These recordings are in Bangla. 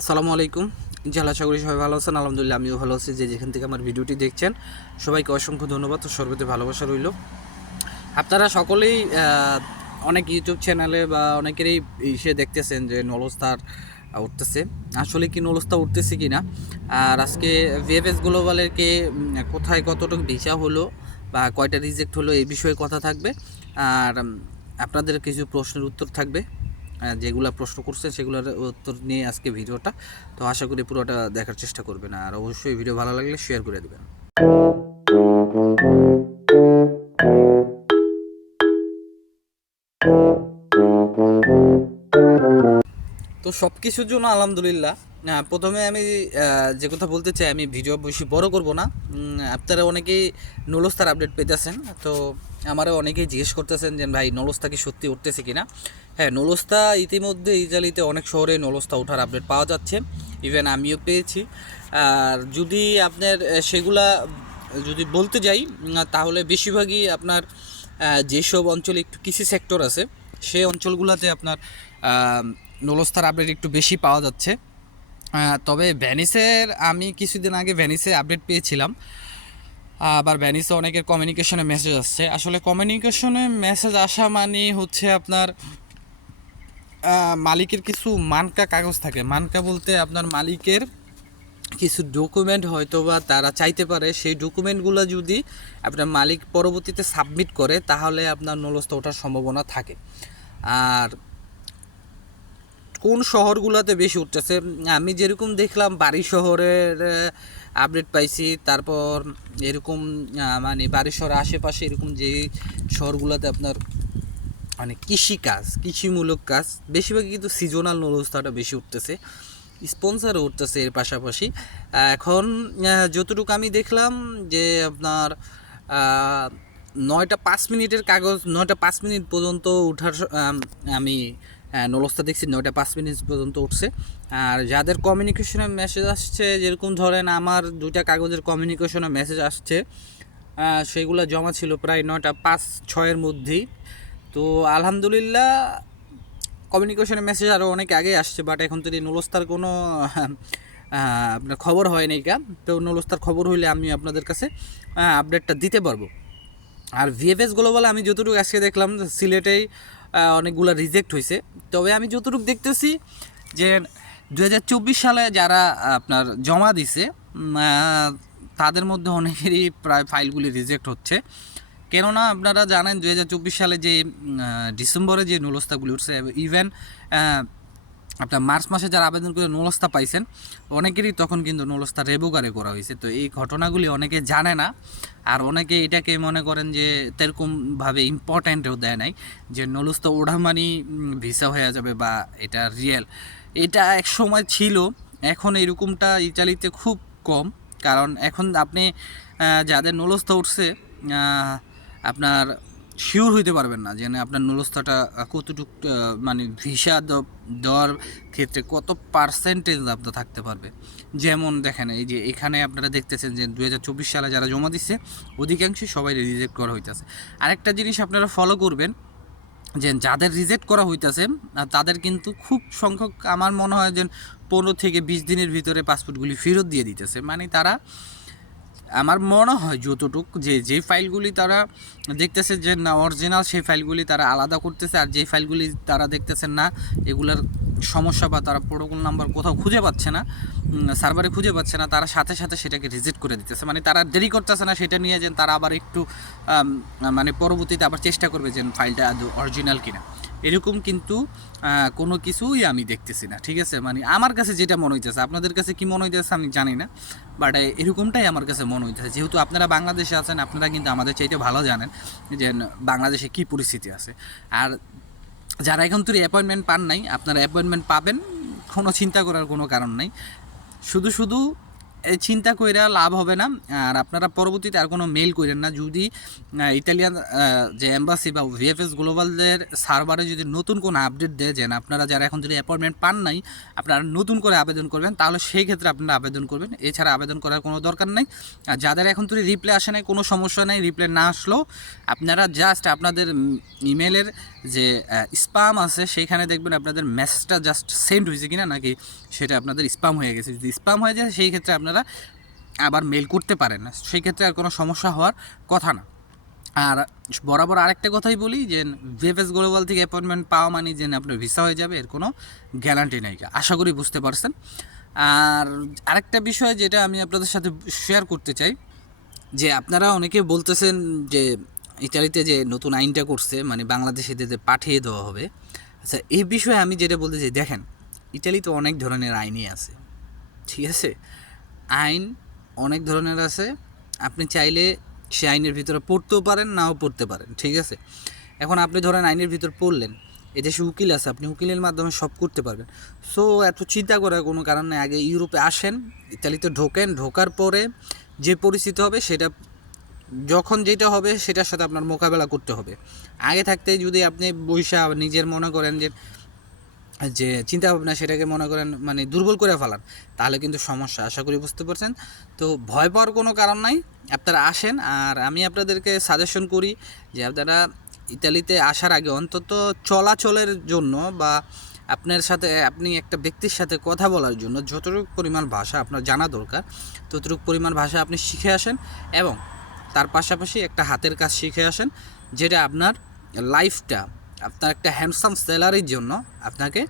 আসসালামু আলাইকুম। ইনশাআল্লাহ আশা করি সবাই ভালো আছেন। আলহামদুলিল্লাহ আমিও ভালো আছি। যে যেখান থেকে আমার ভিডিওটি দেখছেন সবাইকে অসংখ্য ধন্যবাদ ও সর্বতে ভালোবাসা রইল। আপনারা সকলেই অনেক ইউটিউব চ্যানেলে বা অনেকেরই দেখতেছেন যে নলস্তার উঠতেছে। আসলে কি নলস্তা উঠতেছে কি না, আর আজকে ভিএফএস গ্লোবালেরকে কোথায় কতটুকু ভিসা হলো বা কয়টা রিজেক্ট হলো এই বিষয়ে কথা থাকবে। আর আপনাদের কিছু প্রশ্নের উত্তর থাকবে, যেগুলো প্রশ্ন করছে সেগুলোর উত্তর নিয়ে আজকে ভিডিওটা। তো আশা করি পুরোটা দেখার চেষ্টা করবেন, আর অবশ্যই ভিডিও ভালো লাগলে শেয়ার করে দেবেন। তো সব কিছুর জন্য আলহামদুলিল্লাহ। প্রথমে আমি যে কথা বলতে চাই, আমি ভিডিও বেশি বড় করব না। আপনারা অনেকেই নলস্তার আপডেট পেতেছেন, তো আমারও অনেকেই জিজ্ঞেস করতেছেন যে ভাই নলস্তা কি সত্যি উঠতেছে কিনা। হ্যাঁ, নলস্তা ইতিমধ্যে ইতালিতে অনেক শহরে নলস্তা ওঠার আপডেট পাওয়া যাচ্ছে, ইভেন আমিও পেয়েছি। আর যদি আপনার সেগুলা যদি বলতে যাই, তাহলে বেশিরভাগই আপনার যেসব অঞ্চলে একটু কৃষি সেক্টর আছে সেই অঞ্চলগুলোতে আপনার নলস্তার আপডেট একটু বেশি পাওয়া যাচ্ছে। তবে ভ্যানিসের আমি কিছুদিন আগে ভ্যানিসে আপডেট পেয়েছিলাম। আবার ভ্যানিসে অনেকের কমিউনিকেশনে মেসেজ আসছে। আসলে কমিউনিকেশনে মেসেজ আসা মানে হচ্ছে আপনার মালিকের কিছু মানকা কাগজ থাকে। মানকা বলতে আপনার মালিকের কিছু ডকুমেন্ট হয়তো বা তারা চাইতে পারে, সেই ডকুমেন্টগুলো যদি আপনার মালিক পরবর্তীতে সাবমিট করে তাহলে আপনার নলস্তা ওঠার সম্ভাবনা থাকে। আর কোন শহরগুলোতে বেশি উঠতেছে, আমি যেরকম দেখলাম বাড়ি শহরের আপডেট পাইছি। তারপর এরকম মানে বাড়ি শহরের আশেপাশে এরকম যে শহরগুলোতে আপনার মানে কৃষিমূলক কাজ বেশিরভাগই কিন্তু সিজনাল নলস্তাটা বেশি উঠতেছে, স্পন্সারও উঠতেছে এর পাশাপাশি। এখন যতটুকু আমি দেখলাম যে আপনার 9টা 5 মিনিটের কাগজ 9টা 5 মিনিট পর্যন্ত উঠার আমি নলস্তা দেখছি 9টা 5 মিনিট পর্যন্ত উঠছে। আর যাদের কমিউনিকেশনে মেসেজ আসছে, যেরকম ধরেন আমার 2টা কাগজের কমিউনিকেশনে মেসেজ আসছে, সেগুলো জমা ছিল প্রায় 9টা 5-6-এর মধ্যেই। তো আলহামদুলিল্লাহ কমিউনিকেশনের মেসেজ আরও অনেক আগে আসছে, বাট এখন তো এই নলস্তার কোনো আপনার খবর হয় নাই কা। তো নলস্তার খবর হইলে আমি আপনাদের কাছে আপডেটটা দিতে পারবো। আর ভিএফএস গ্লোবাল আমি যতটুকু আজকে দেখলাম সিলেটেই অনেকগুলো রিজেক্ট হয়েছে। তবে আমি যতটুকু দেখতেছি যে 2024 সালে যারা আপনার জমা দিছে তাদের মধ্যে অনেকেরই প্রায় ফাইলগুলি রিজেক্ট হচ্ছে। কেননা আপনারা জানেন 2024 সালে যে ডিসেম্বরে যে নলস্তাগুলি উঠছে, ইভেন আপনার মার্চ মাসে যারা আবেদন করে নলস্তা পাইছেন অনেকেরই তখন কিন্তু নলস্তা রেবোকারে করা হয়েছে। তো এই ঘটনাগুলি অনেকে জানে না, আর অনেকে এটাকে মনে করেন যে তেরকমভাবে ইম্পর্ট্যান্টও দেয় নাই যে নলস্তা ওঠা মানি ভিসা হয়ে যাবে বা এটা রিয়েল। এটা এক সময় ছিল, এখন এরকমটা ইতালিতে খুব কম। কারণ এখন আপনি যাদের নলস্তা উঠছে আপনার শিওর হইতে পারবেন না যে আপনার নলস্তাটা কতটুকু মানে ভিসা দেওয়ার ক্ষেত্রে কত পার্সেন্টেজ আপনার থাকতে পারবে। যেমন দেখেন এই যে এখানে আপনারা দেখতেছেন যে 2024 সালে যারা জমা দিচ্ছে অধিকাংশই সবাই রিজেক্ট করা হইতেছে। আরেকটা জিনিস আপনারা ফলো করবেন যে যাদের রিজেক্ট করা হইতেছে তাদের কিন্তু খুব সংখ্যক, আমার মনে হয় যে 15 থেকে 20 দিনের ভিতরে পাসপোর্টগুলি ফেরত দিয়ে দিতেছে। মানে তারা, আমার মনে হয় যতটুক যে ফাইলগুলি তারা দেখতেছে যে না অরিজিনাল, সেই ফাইলগুলি তারা আলাদা করতেছে। আর যে ফাইলগুলি তারা দেখতেছেন না এগুলার সমস্যা বা তারা প্রোটোকল নাম্বার কোথাও খুঁজে পাচ্ছে না, সার্ভারে খুঁজে পাচ্ছে না, তারা সাথে সাথে সেটাকে রিজেক্ট করে দিতেছে। মানে তারা দেরি করতেছে না সেটা নিয়ে, যে তারা আবার একটু মানে পরবর্তীতে আবার চেষ্টা করবে যে ফাইলটা আদৌ অরিজিনাল কিনা। এরকম কিন্তু কোনো কিছুই আমি দেখতেছি না, ঠিক আছে। মানে আমার কাছে যেটা মনে হইতেছে, আপনাদের কাছে কি মনে হইতেছে আমি জানি না, বাট এরকমটাই আমার কাছে মনে হইতেছে। যেহেতু আপনারা বাংলাদেশে আছেন, আপনারা কিন্তু আমাদের চাইতে ভালো জানেন যে বাংলাদেশে কী পরিস্থিতি আছে। আর যারা এখন তুই অ্যাপয়েন্টমেন্ট পান নাই, আপনারা অ্যাপয়েন্টমেন্ট পাবেন, কোনো চিন্তা করার কোনো কারণ নাই। শুধু এই চিন্তা কইরা লাভ হবে না। আর আপনারা পরবর্তীতে আর কোনো মেইল করেন না। যদি ইতালিয়ান যে এম্বাসি বা ভিএফএস গ্লোবালের সার্ভারে যদি নতুন কোনো আপডেট দেয় যে আপনারা যারা এখন যদি অ্যাপয়েন্টমেন্ট পান নাই আপনারা নতুন করে আবেদন করবেন, তাহলে সেই ক্ষেত্রে আপনারা আবেদন করবেন। এছাড়া আবেদন করার কোনো দরকার নেই। আর যাদের এখন যদি রিপ্লাই আসে নাই, কোনো সমস্যা নেই, রিপ্লাই না আসলেও আপনারা জাস্ট আপনাদের ইমেলের যে স্পাম আছে সেইখানে দেখবেন আপনাদের মেসেজটা জাস্ট সেন্ড হয়েছে কিনা, নাকি সেটা আপনাদের স্পাম হয়ে গেছে। যদি স্পাম হয়ে যায় সেই ক্ষেত্রে আপনারা আবার মেল করতে পারেন না, সেই ক্ষেত্রে আর কোনো সমস্যা হওয়ার কথা না। আর বরাবর আরেকটা কথাই বলি যে ভিএফএস গ্লোবাল থেকে অ্যাপয়েন্টমেন্ট পাওয়া মানে যে আপনার ভিসা হয়ে যাবে এর কোনো গ্যারান্টি নেই। আশা করি বুঝতে পারছেন। আর আরেকটা বিষয় যেটা আমি আপনাদের সাথে শেয়ার করতে চাই, যে আপনারা অনেকে বলতেছেন যে ইতালিতে যে নতুন আইনটা করছে মানে বাংলাদেশিদের পাঠিয়ে দেওয়া হবে। আচ্ছা, এই বিষয়ে আমি যেটা বলতে চাই, দেখেন ইতালিতে অনেক ধরনের আইনই আছে, ঠিক আছে? আইন অনেক ধরনের আছে, আপনি চাইলে সে আইনের ভিতরে পড়তেও পারেন, নাও পড়তে পারেন, ঠিক আছে? এখন আপনি ধরেন আইনের ভিতর পড়লেন, এদেশে উকিল আছে, আপনি উকিলের মাধ্যমে সব করতে পারবেন। সো এত চিন্তা করার কোনো কারণ নেই। আগে ইউরোপে আসেন, ইতালিতে ঢোকেন, ঢোকার পরে যে পরিস্থিতি হবে সেটা যখন যেটা হবে সেটার সাথে আপনার মোকাবেলা করতে হবে। আগে থাকতেই যদি আপনি বৈশা নিজের মনে করেন যে যে চিন্তা ভাবনা সেটাকে মনে করেন মানে দুর্বল করে ফেলান, তাহলে কিন্তু সমস্যা। আশা করি বুঝতে পারছেন। তো ভয় পাওয়ার কোনো কারণ নাই, আপনারা আসেন। আর আমি আপনাদেরকে সাজেশন করি যে আপনারা ইতালিতে আসার আগে অন্তত চলাচলের জন্য বা আপনার সাথে আপনি একটা ব্যক্তির সাথে কথা বলার জন্য যতটুকু পরিমাণ ভাষা আপনার জানা দরকার ততটুকু পরিমাণ ভাষা আপনি শিখে আসেন, এবং তার পাশাপাশি একটা হাতের কাজ শিখে আসেন, যেটা আপনার লাইফটা আপনার একটা হ্যান্ডসাম স্যালারির জন্য আপনাকে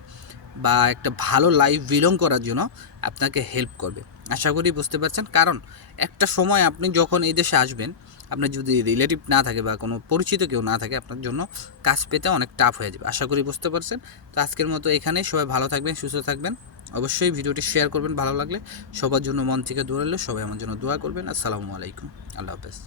বা একটা ভালো লাইফ বিলং করার জন্য আপনাকে হেল্প করবে। আশা করি বুঝতে পারছেন। কারণ একটা সময় আপনি যখন এই দেশে আসবেন, আপনার যদি রিলেটিভ না থাকে বা কোনো পরিচিত কেউ না থাকে, আপনার জন্য কাজ পেতে অনেক টাফ হয়ে যাবে। আশা করি বুঝতে পারছেন। তো আজকের মতো এখানেই। সবাই ভালো থাকবেন, সুস্থ থাকবেন। অবশ্যই ভিডিওটি শেয়ার করবেন ভালো লাগলে। সবার জন্য মন থেকে দোয়া রইল, সবাই আমার জন্য দোয়া করবেন। আসসালামু আলাইকুম, আল্লাহ হাফেজ।